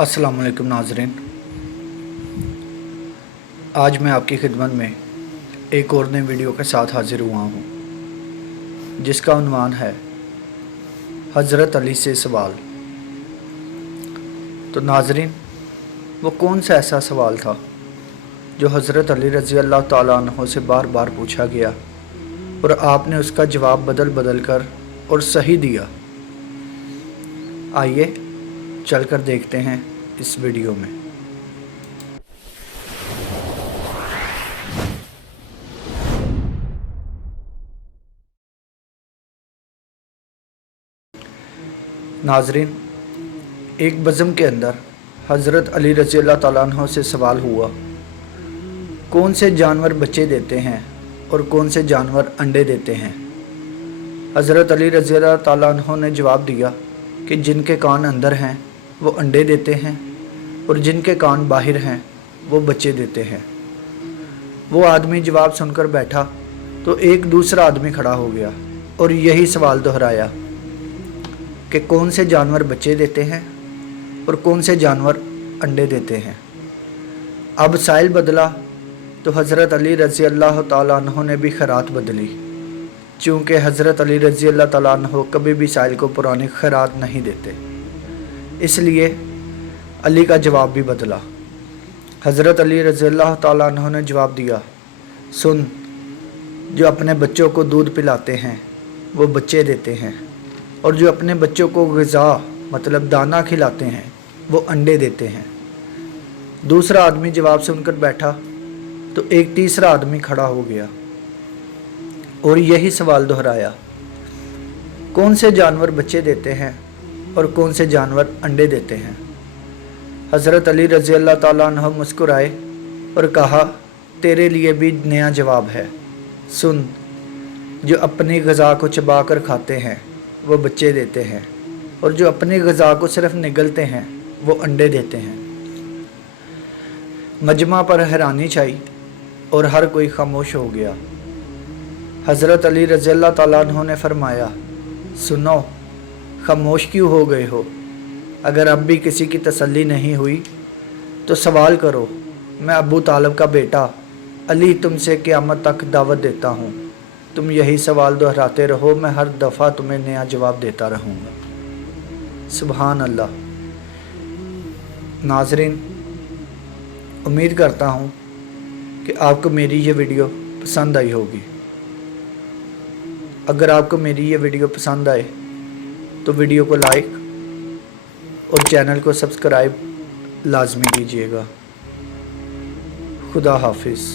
अस्सलाम वालेकुम नाज़रीन। आज मैं आपकी खिदमत में एक और नई वीडियो के साथ हाज़िर हुआ हूँ, जिसका उन्वान है हज़रत अली से सवाल। तो नाज़रीन, वो कौन सा ऐसा सवाल था जो हज़रत अली रज़ी अल्लाह ताला अन्हो से बार बार पूछा गया और आपने उसका जवाब बदल बदल कर और सही दिया। आइए चलकर देखते हैं इस वीडियो में। नाज़रीन, एक बज़म के अंदर हज़रत अली रज़ी अल्लाह ताला अन्हो से सवाल हुआ, कौन से जानवर बच्चे देते हैं और कौन से जानवर अंडे देते हैं। हज़रत अली रज़ी अल्लाह ताला अन्हो ने जवाब दिया कि जिनके कान अंदर हैं वो अंडे देते हैं और जिनके कान बाहर हैं वो बच्चे देते हैं। वो आदमी जवाब सुनकर बैठा तो एक दूसरा आदमी खड़ा हो गया और यही सवाल दोहराया कि कौन से जानवर बच्चे देते हैं और कौन से जानवर अंडे देते हैं। अब साइल बदला तो हज़रत अली रज़ी अल्लाह ताला अन्हो ने भी खैरात बदली, चूँकि हज़रत अली रज़ी अल्लाह ताला अन्हो कभी भी साइल को पुरानी खैरात नहीं देते, इसलिए अली का जवाब भी बदला। हज़रत अली रज़ी अल्लाह ताला अन्हो ने जवाब दिया, सुन, जो अपने बच्चों को दूध पिलाते हैं वो बच्चे देते हैं और जो अपने बच्चों को ग़िज़ा मतलब दाना खिलाते हैं वो अंडे देते हैं। दूसरा आदमी जवाब सुनकर बैठा तो एक तीसरा आदमी खड़ा हो गया और यही सवाल दोहराया, कौन से जानवर बच्चे देते हैं और कौन से जानवर अंडे देते हैं। हज़रत अली रज़ी अल्लाह ताला अन्हु मुस्कुराए और कहा, तेरे लिए भी नया जवाब है। सुन, जो अपनी ग़िज़ा को चबा कर खाते हैं वो बच्चे देते हैं और जो अपनी ग़िज़ा को सिर्फ निगलते हैं वो अंडे देते हैं। मजमा पर हैरानी छाई और हर कोई खामोश हो गया। हज़रत अली रज़ी अल्लाह ताला अन्हु ने फरमाया, सुनो, खामोश क्यों हो गए हो? अगर अब भी किसी की तसल्ली नहीं हुई तो सवाल करो। मैं अबू तालिब का बेटा अली तुमसे क़यामत तक दावत देता हूँ। तुम यही सवाल दोहराते रहो, मैं हर दफ़ा तुम्हें नया जवाब देता रहूँगा। सुबहान अल्लाह। नाज़रीन, उम्मीद करता हूँ कि आपको मेरी ये वीडियो पसंद आई होगी। अगर आपको मेरी ये वीडियो पसंद आए तो वीडियो को लाइक और चैनल को सब्सक्राइब लाजमी कीजिएगा। खुदा हाफिज़।